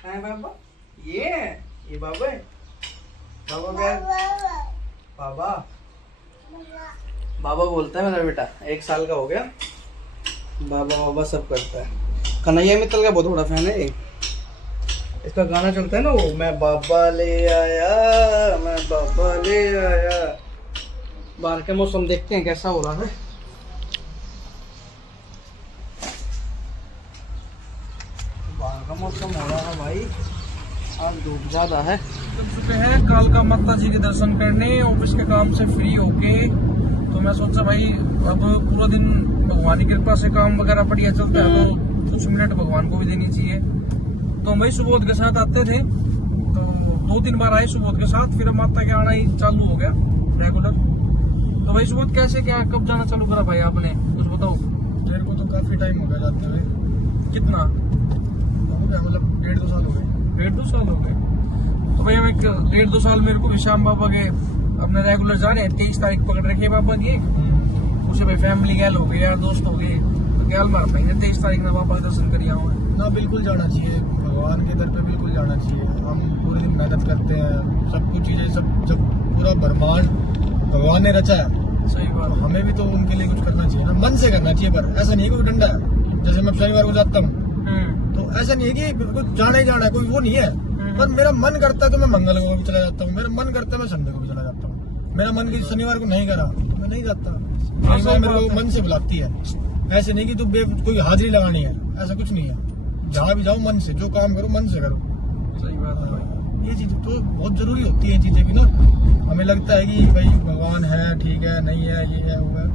है बाबा, ये बाबा है। बाबा बाबा बाबा बोलता है मेरा बेटा, 1 साल का हो गया। बाबा बाबा सब करता है। कन्हैया मित्तल का बहुत बड़ा फैन है ये। इसका गाना चलता है ना वो, मैं बाबा ले आया, मैं बाबा ले आया। बाहर के मौसम देखते हैं कैसा हो रहा है। बाहर का मौसम हो रहा है भाई, आज धूप ज्यादा है। चल चुके हैं कालका माता जी के दर्शन करने ऑफिस के काम से फ्री होके। तो मैं सोचा भाई अब पूरा दिन भगवान की कृपा से काम वगैरह बढ़िया चलता है तो कुछ मिनट भगवान को भी देनी चाहिए। तो हम भाई सुबोध के साथ आते थे, तो 2-3 बार आए सुबोध के साथ, फिर माता के आना ही चालू हो गया रेगुलर। तो भाई सुबोध कैसे क्या कब जाना चालू करा भाई आपने, कुछ बताओ। मेरे को तो काफी टाइम हो गया जाते हुए। कितना हो गया, मतलब 1.5-2 साल हो गए। 1.5-2 साल हो गए। तो भाई हम 1.5-2 साल मेरे को भी श्याम बाबा के अपने रेगुलर जा रहे हैं। 23 तारीख पकड़ रखी है बाबा की। उसे भाई फैमिली गैल हो गई, यार दोस्त हो गए, तो गैल मार पाएंगे। 23 तारीख में बाबा का दर्शन करिए हुआ ना, बिल्कुल जाना चाहिए भगवान के दर पे, बिल्कुल जाना चाहिए। हम पूरे दिन मेहनत करते हैं, सब कुछ चीजें, सब जब पूरा ब्रह्मांड भगवान ने रचा है, सही बात। तो हमें भी तो उनके लिए कुछ करना चाहिए ना, मन से करना चाहिए। पर ऐसा नहीं है कोई डंडा है। जैसे मैं शनिवार को जाता हूँ तो ऐसा नहीं है कि कुछ जाना ही जाना है, कोई वो नहीं है। पर मेरा मन करता है तो मैं मंगल को भी चला जाता हूँ, मेरा मन करता है मैं संडे को भी चला जाता हूँ। मेरा मन की शनिवार को नहीं करा तो मैं नहीं जाता। मेरे को मन से बुलाती है, ऐसे नहीं कि तू कोई हाजिरी लगानी है, ऐसा कुछ नहीं है। जहाँ भी जाओ मन से, जो काम करो मन से करो। सही बात है भाई। ये चीज तो बहुत जरूरी होती है चीजें की ना। हमें लगता है कि भाई भगवान है, ठीक है, नहीं है, ये है, वो है,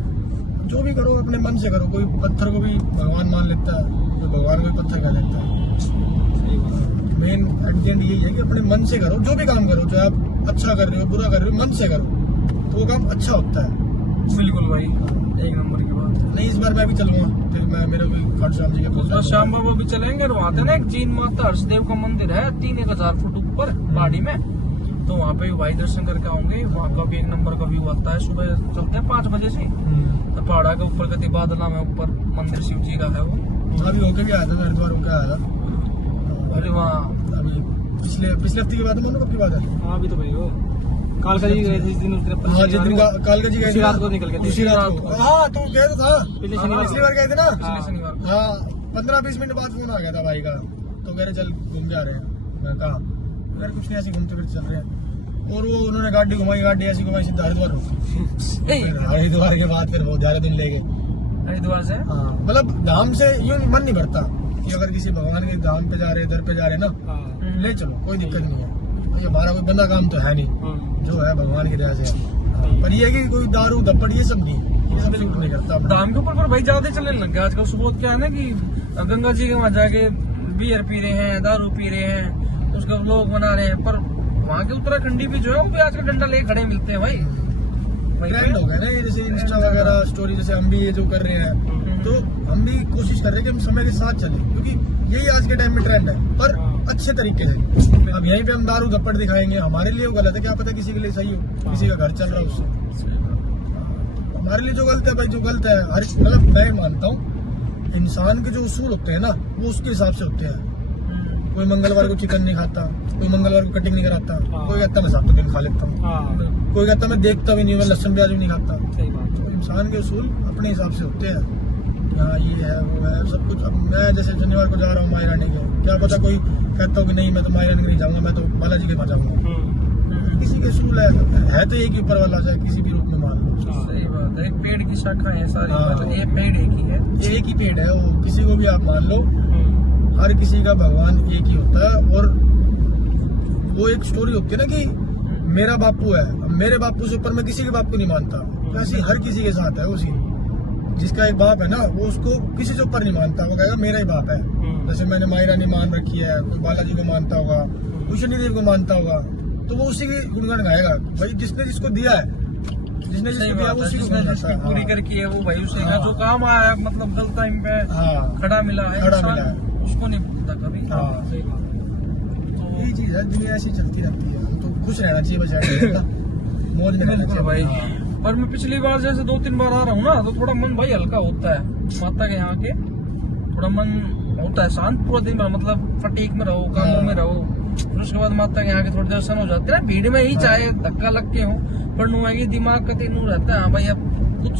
जो भी करो अपने मन से करो। कोई पत्थर को भी भगवान मान लेता है, तो भगवान को भी पत्थर कह लेता है। मेन एट द एंड यही है कि अपने मन से करो, जो भी काम करो, चाहे आप अच्छा कर रहे हो बुरा कर रहे हो, मन से करो तो वो काम अच्छा होता है। बिल्कुल भाई, एक नंबर की बात है। नहीं, इस बार मैं भी चलूंगा, फिर मैं मेरा कोई खाटू श्याम जी तो के श्याम बाबा भी चलेंगे। वहाँ ना एक जीन माता हर्षदेव का मंदिर है 3000 फुट ऊपर पहाड़ी में, तो वहाँ पे भाई दर्शन करके आऊंगे। वहाँ का भी 1 नंबर का व्यू आता है। सुबह चलते हैं 5 बजे से, तो पहाड़ा के ऊपर कति बादला में ऊपर मंदिर शिव जी का है वो। अभी होके भी आया था, हरिद्वार होके आया था। अरे वहाँ अभी पिछले हफ्ते की बात है, मानो कब की बात है। हाँ अभी तो भाई वो कालका जी गए थे इस दिन, उस दिन हाँ, जिस दिन कालका जी गए थे रात को निकल गए थे। उसी रात को। हाँ, तो गए तो था पिछले शनिवार पिछली बार गए थे ना। पिछले शनिवार। हाँ, 15-20 मिनट बाद फोन आ गया था भाई का, तो कह रहे चल घूम जा रहे हैं। मैं कहा यार कुछ नहीं, ऐसे घूमते फिर चल रहे हैं। और वो उन्होंने गाड़ी घुमाई, गाड़ी ऐसी घुमाई सीधा हरिद्वार हो। हरिद्वार के बाद फिर बहुत 11 दिन ले गए हरिद्वार से। हाँ, मतलब धाम से यूं मन नहीं भरता कि अगर किसी भगवान के धाम पे जा रहे, दर पे जा रहे ना, ले चलो, कोई दिक्कत नहीं है। ये हमारा कोई बंदा काम तो है नहीं, जो है भगवान की दया से। पर ये है कि कोई दारू धप्पड़ ये सब नहीं, ये सब बिल्कुल नहीं करता। दाम के ऊपर भाई ज्यादा चलने लग गया आजकल। सुबह क्या है ना कि गंगा जी के वहाँ जाके बियर पी रहे हैं, दारू पी रहे हैं, उसका व्लॉग बना रहे हैं। पर वहाँ के उत्तराखंडी भी जो है वो भी आजकल डंडा लेके खड़े मिलते हैं भाई। ट्रेंड हो गया ना ये, जैसे इंस्टा वगैरह स्टोरी, जैसे हम भी ये जो कर रहे हैं, तो हम भी कोशिश कर रहे हैं कि हम समय के साथ चलें, क्योंकि यही आज के टाइम में ट्रेंड है, पर अच्छे तरीके से। अब यहीं पे हम दारू धप्पड़ दिखाएंगे, हमारे लिए वो गलत है, क्या पता किसी के लिए सही हो, किसी का घर चल रहा है उससे। हमारे लिए जो गलत है भाई, जो गलत है, हर मतलब मैं मानता हूँ इंसान के जो उसूल होते हैं ना, वो उसके हिसाब से होते हैं। कोई मंगलवार को चिकन नहीं खाता, कोई मंगलवार को कटिंग नहीं कराता, कोई कहता मैं सातों दिन खा लेता हूँ, कोई कहता मैं देखता भी नहीं, मैं लहसुन प्याज भी नहीं खाता। तो इंसान के उसूल अपने हिसाब से होते हैं। हाँ, ये है वो है सब कुछ। अब मैं जैसे शनिवार को जा रहा हूँ माई रानी के, क्या पता कोई कहता हो कि नहीं मैं तो माई रानी के नहीं जाऊंगा, मैं तो बालाजी के पास जाऊंगा। किसी के उसूल है तो एक ही ऊपर वाला, चाहे किसी भी रूप में मान लो। सही बात है। एक पेड़ की शाखा है सारी, मतलब एक पेड़ एक ही है, एक ही पेड़ है वो, किसी को भी आप मान लो, हर किसी का भगवान एक ही होता है। और वो एक स्टोरी होती है ना कि मेरा बापू है, मेरे बापू से ऊपर मैं किसी के बाप को नहीं मानता। तो ऐसी हर किसी के साथ है उसी, जिसका एक बाप है ना, वो उसको किसी से ऊपर नहीं मानता, वो कहेगा मेरा ही बाप है। जैसे मैंने माई रानी मान रखी है, कोई बालाजी को मानता होगा, कोई शनिदेव को मानता होगा, तो वो उसी की गुणगान गाएगा। भाई जिसने जिसको दिया है, जिसने जिसको दिया वो उसी को मानता है। पूरी करके है वो भाई, उसे का जो काम आया है, मतलब गलत टाइम पे खड़ा मिला है, खड़ा मिला है, उसको नहीं भूलता कभी। सही बात। तो यही चीज है, दुनिया ऐसी चलती रहती है, हम तो खुश रहना चाहिए बस, मौज में रहना चाहिए भाई। पर मैं पिछली बार जैसे 2-3 बार आ रहा हूँ ना, तो थोड़ा मन भाई हल्का होता है। माता के यहाँ के थोड़ा मन होता है शांत पूरा दिन भर, मतलब फटीक में रहो, कामों में रहो, फिर उसके बाद माता के यहाँ के थोड़े दर्शन हो जाते हैं। भीड़ में ही चाहे धक्का लग के हो, पर नु है कि दिमाग का तीनू रहता है, हाँ भाई अब कुछ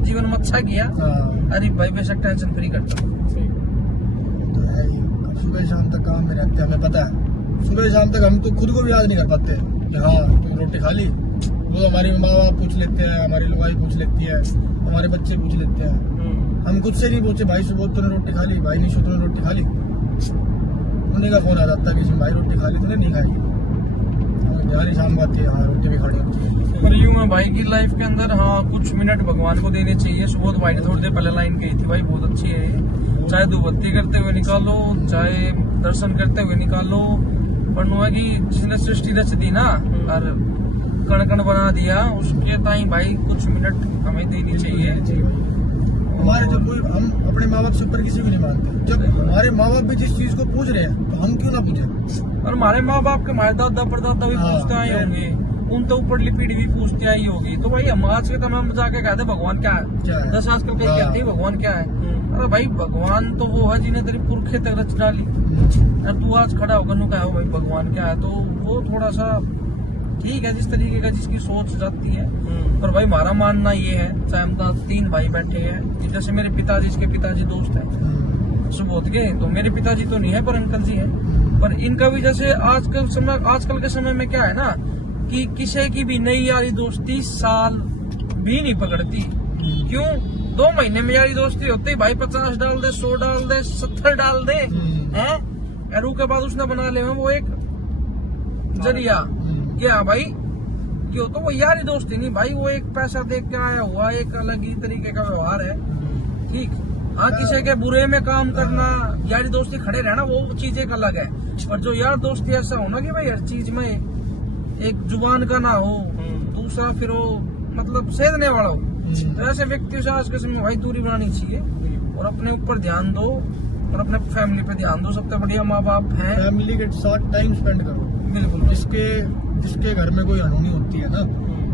जीवन में अच्छा किया, अरे भाई बेशक टेंशन फ्री करता। तो है ही, सुबह शाम तक काम में रहते हैं, हमें पता है। सुबह शाम तक हम तो खुद को भी याद नहीं कर पाते कि हाँ तुम रोटी खा ली। वो हमारी माँ बाप पूछ लेते हैं, हमारी लुगाई पूछ लेती है, हमारे बच्चे पूछ लेते हैं। हम खुद से नहीं पूछे भाई सुबह तूने रोटी खा ली, भाई निशु तूने रोटी खा ली। उन्हीं का फोन आ जाता है कि भाई रोटी खा ली तूने, नहीं खाई। यार शाम को आती है, हाँ रोटी भी खानी होती है। पर यूं है भाई की लाइफ के अंदर हाँ कुछ मिनट भगवान को देने चाहिए। सुबह तो भाई ने थोड़ी देर पहले लाइन कही थी, भाई बहुत अच्छी है, चाहे धूपबत्ती करते हुए निकालो, चाहे दर्शन करते हुए निकालो, पर नु है कि जिसने सृष्टि रच दी ना और कण कण बना दिया, उसके ताई भाई कुछ मिनट हमें देनी चाहिए। हमारे जो कोई, हम अपने माँ बाप से ऊपर किसी को नहीं मानते। जब हमारे माँ बाप भी जिस चीज को पूछ रहे हैं तो हम क्यों ना पूछे। और हमारे माँ बाप के हमारे दादा परदादा भी पूछते आए होंगे, उन तो ऊपर पीढ़ी भी पूछते आई होगी। तो भाई हम आज के तमाम जाके कहते भगवान क्या है, 10 आजकल कहीं कहते हैं भगवान क्या है। अरे भाई भगवान तो वो है जिन्हें तेरी पुरखे तक रच डाली, और तू आज खड़ा होकर नु कहो भाई भगवान क्या है, तो वो थोड़ा सा ठीक है जिस तरीके का जिसकी सोच जाती है। पर भाई हमारा मानना ये है, चाहे हम 3 भाई बैठे हैं, जैसे मेरे पिताजी, इसके पिताजी दोस्त हैं सुबोध के, तो मेरे पिताजी तो नहीं है पर अंकल जी हैं। पर इनका भी जैसे आजकल के समय में क्या है ना कि किसी की भी नई यारी दोस्ती साल भी नहीं पकड़ती। क्यों? 2 महीने में यारी दोस्ती होती, भाई 50 डाल दे, 100 डाल दे, 70 डाल दे, हैं? और के बाद उसने बना ले वो एक जरिया क्या भाई, क्यों? तो वो यारी दोस्ती नहीं भाई, वो एक पैसा देख के आया हुआ एक अलग ही तरीके का व्यवहार है। ठीक, हाँ किसी के बुरे में काम करना, यारी दोस्ती खड़े रहना, वो चीज एक अलग है। और जो यार दोस्ती ऐसा होना कि भाई हर चीज में एक जुबान का ना हो, दूसरा फिर वो मतलब सेधने वाला हो, तो ऐसे व्यक्तियों से आज के समय भाई दूरी बनानी चाहिए। और अपने ऊपर ध्यान दो और अपने फैमिली पे ध्यान दो, सबसे बढ़िया माँ बाप है। फैमिली के साथ टाइम स्पेंड करो। बिल्कुल, जिसके घर में कोई अनहोनी होती है ना,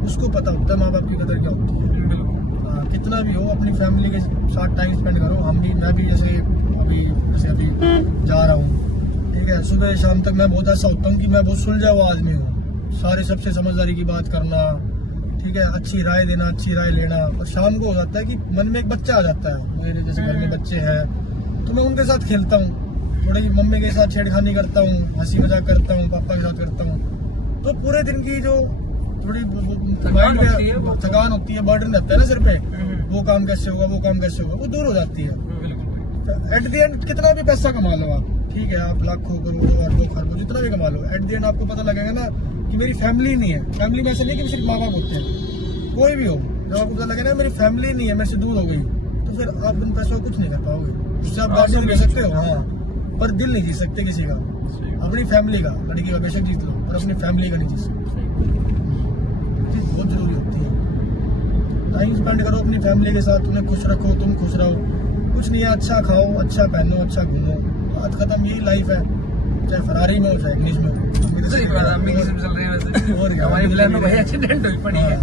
उसको पता होता है माँ बाप की कदर क्या होती है। बिल्कुल, कितना भी हो अपनी फैमिली के साथ टाइम स्पेंड करो। मैं भी जैसे अभी जा रहा हूँ, ठीक है, सुबह शाम तक मैं बहुत ऐसा होता हूँ कि मैं बहुत सुलझा हुआ आदमी हूँ। सारे सबसे समझदारी की बात करना, ठीक है, अच्छी राय देना, अच्छी राय लेना। और शाम को हो जाता है कि मन में एक बच्चा आ जाता है। मेरे जैसे घर में बच्चे हैं तो मैं उनके साथ खेलता हूँ, थोड़ी मम्मी के साथ छेड़खानी करता हूँ, हंसी मजाक करता हूँ, पापा के साथ करता हूँ। तो पूरे दिन की जो थोड़ी थकान होती है, बर्डन रहता है ना सिर पे, वो काम कैसे होगा, वो काम कैसे होगा, वो दूर हो जाती है। एट द एंड कितना भी पैसा कमा लो आप, ठीक है, आप लाखों करोड़ों अरबों खरबों जितना भी कमा लो, एट द एंड आपको पता लगेगा ना कि मेरी फैमिली नहीं है। फैमिली में ऐसे नहीं कि सिर्फ माँ बाप होते हैं, कोई भी हो, जब आपको पता लगेगा ना मेरी फैमिली नहीं है, मेरे से दूर हो गई, तो फिर आप उन पैसों को कुछ नहीं कर पाओगे। उससे आप गाड़ी ले सकते हो, हाँ, पर दिल नहीं जीत सकते किसी का। अपनी फैमिली का, लड़की का बेशक जीत लो, पर अपनी फैमिली का नहीं जीत सकते। बहुत जरूरी होती है। टाइम स्पेंड करो अपनी फैमिली के साथ, उन्हें खुश रखो, तुम खुश रहो। कुछ नहीं है, अच्छा खाओ, अच्छा पहनो, अच्छा घूमो, बात खत्म। यही लाइफ है, चाहे फरारी में हो चाहे इंग्लिश में हो। हमारी प्लान में भाई एक्सीडेंट हुई पड़ी है,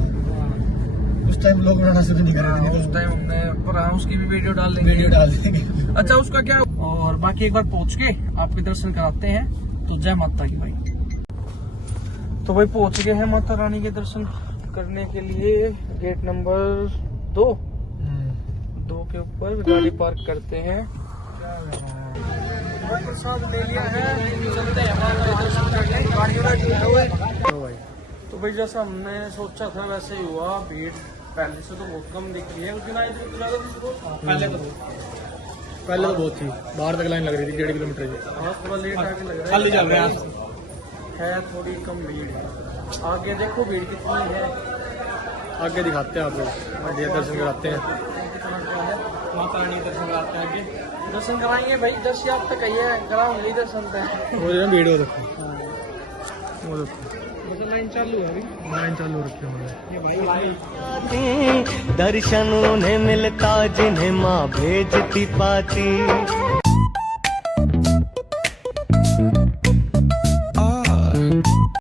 उस टाइम लोग बनाना शुरू नहीं करेंगे, उस टाइम हमने पर उसकी भी वीडियो डाल देंगे। अच्छा उसका क्या, और बाकी एक बार पहुंच के आपके दर्शन कराते हैं। तो जय माता की भाई। तो भाई पहुंच गए हैं माता रानी के दर्शन करने के लिए, गेट नंबर 2 के ऊपर गाड़ी पार्क करते हैं। प्रसाद ले लिया है, चलते हैं दर्शन करने, गाड़ी। तो भाई जैसा हमने सोचा था वैसे ही हुआ, भीड़ पहले से तो बहुत कम दिख रही है। उस दिन आए थे पहले तो बहुत थी, बाहर तक लाइन लग रही थी 1.5 किलोमीटर की। हाँ थोड़ा लेट आके लग रहा है, खाली चल रहे है थोड़ी कम भीड़ है। आगे देखो भीड़ कितनी है, आगे दिखाते हैं आपको, दर्शन कराते हैं, माता रानी दर्शन कराते हैं। आगे दर्शन कराएंगे भाई, 10 याद तक है कराऊंगे दर्शन पे। वो जो भीड़ हो रखी, वो देखो लाइन चालू है, अभी लाइन चालू रखी है दर्शन उन्हें मिलता जिन्हें माँ भेजती पाती।